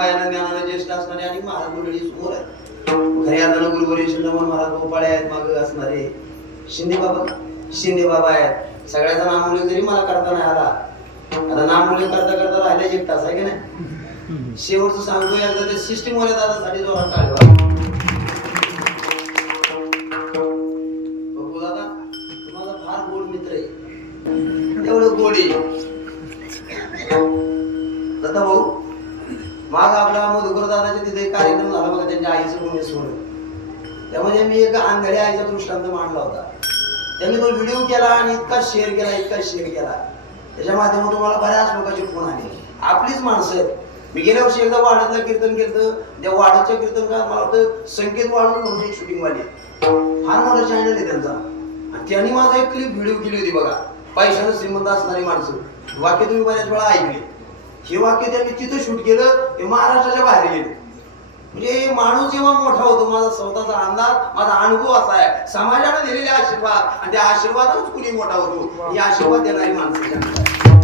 वयानं ज्ञानानं ज्येष्ठ असणारे आणि महाराज मंडळी समोर आहेत. खऱ्या अर्थानं गुरुवर्य शिंदे महाराज गोपाळे आहेत, मागे असणारे शिंदे बाबा आहेत. सगळ्याचा नामोल्लेख जरी मला करता नाही आला, आता नामोल्लेख करता करता राहिले एक तास आहे की नाही. शेवटचं सांगतो एकदा ते सिस्टीम वर दादासाठी जोरात टाळवा. बघू दादा, तुम्हाला फार गोड मित्र आहे, एवढं गोडी दादा भाऊ. माग आपला मधुकर दादाच्या तिथे एक कार्यक्रम झाला बघा, त्यांच्या आईचं पुण्य सोडून. त्यामध्ये मी एक आंधळ्या आईचा दृष्टांत मांडला होता. त्यांनी तो व्हिडिओ केला आणि इतका शेअर केला, त्याच्या माध्यमातून मला बऱ्याच लोकांचे फोन आले. आपलीच माणसं आहेत. मी गेल्या वर्षी एकदा वाडतला कीर्तन केलं. त्या वाडच्या कीर्तनकार मला वाटतं संकेत वाढून म्हणून एक शूटिंग वाली, फार मोठा चॅनल आहे त्यांचा. आणि त्यांनी माझा एक क्लिप व्हिडिओ केली होती बघा, पैशानं श्रीमंत असणारी माणसं. वाक्य तुम्ही बऱ्याच वेळा ऐकले. हे वाक्य त्यांनी तिथं शूट केलं, हे महाराष्ट्राच्या बाहेर गेले. म्हणजे माणूस जेव्हा मोठा होतो, माझा स्वतःचा अंदाज, माझा अनुभव असा आहे, समाजाने दिलेले आशीर्वाद आणि त्या आशीर्वादातच कुणी मोठा होतो. हे आशीर्वाद देणारी माणसं.